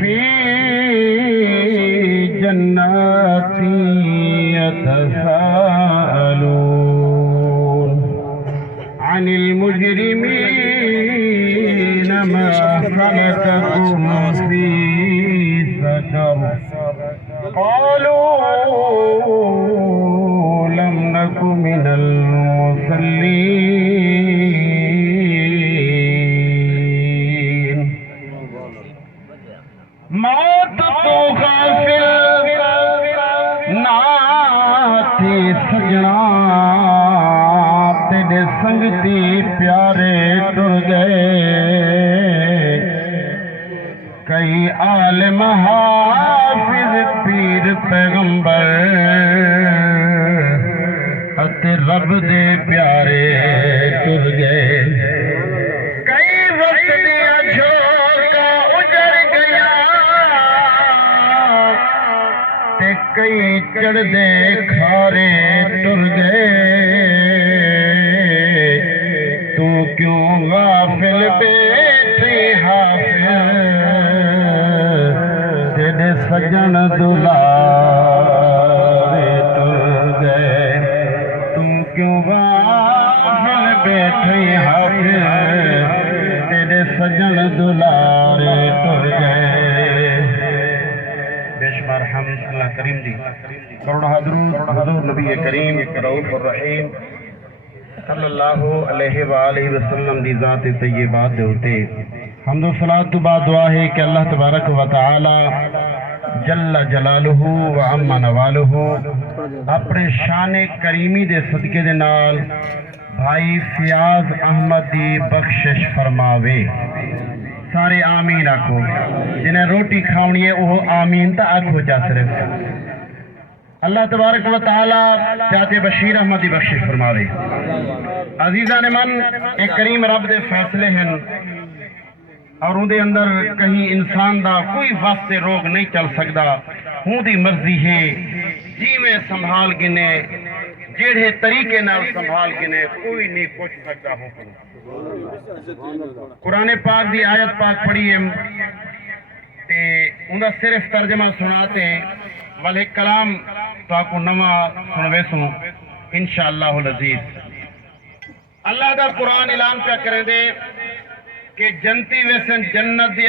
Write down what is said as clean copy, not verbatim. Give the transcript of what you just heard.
في جنات يتساءلون عن المجرمين ما سلككم في سقر قالوا لم نك من المصلين موت تو غافل ناتی سجنا تیرے سنگتی پیارے ٹر گئے کئی عالم حافظ پیر پیغمبر اتے رب دے پیارے ٹر گئے کئی وسطیاں جھوکا اجڑ گیا تے کئی چڑھ دے کھارے ٹر گئے تو کیوں غافل بیٹھی حافظ تیرے سجن دلارے ٹر گئے تو کیوں غافل بیٹھی حافظ تیرے سجن دلارے ٹر گئے بے شمار حمد اللہ کریم دی کروڑ حضور حضور نبی کریم رؤوف الرحیم صلی اللہ علیہ وآلہ وسلم دی ذات طیبات دے ہوتے حمد و صلاۃ تو بعد دعا ہے کہ اللہ تبارک و تعالی جل جلالہ و عم نوالہ اپنے شان کریمی دے صدقے دے نال بھائی فیاض احمد دی بخشش فرماوے سارے آمین آکھو جنہیں روٹی کھاونی ہے وہ آمین تا آکھو چا صرف اللہ تبارک و تعالی چاہتے بشیر احمد دی بخشش فرماوے عزیزان من ایک کریم رب دے فیصلے ہیں اور ان دے اندر کہیں انسان دا کوئی واسطے روگ نہیں چل سکدا ہوں دی مرضی ہے جی میں سنبھال گنے جیڑے طریقے نال سنبھال گنے کوئی نہیں پوچھ سکتا ہوں قرآن پاک دی آیت پاک پڑھی ہے تے ان دا صرف ترجمہ سناتے ہیں والے کلام تو آپ کو نما سنوے سوں انشاءاللہ العزیز اللہ دا قرآن اعلان پہ کریں دے کہ جنتی ویسن جنت دی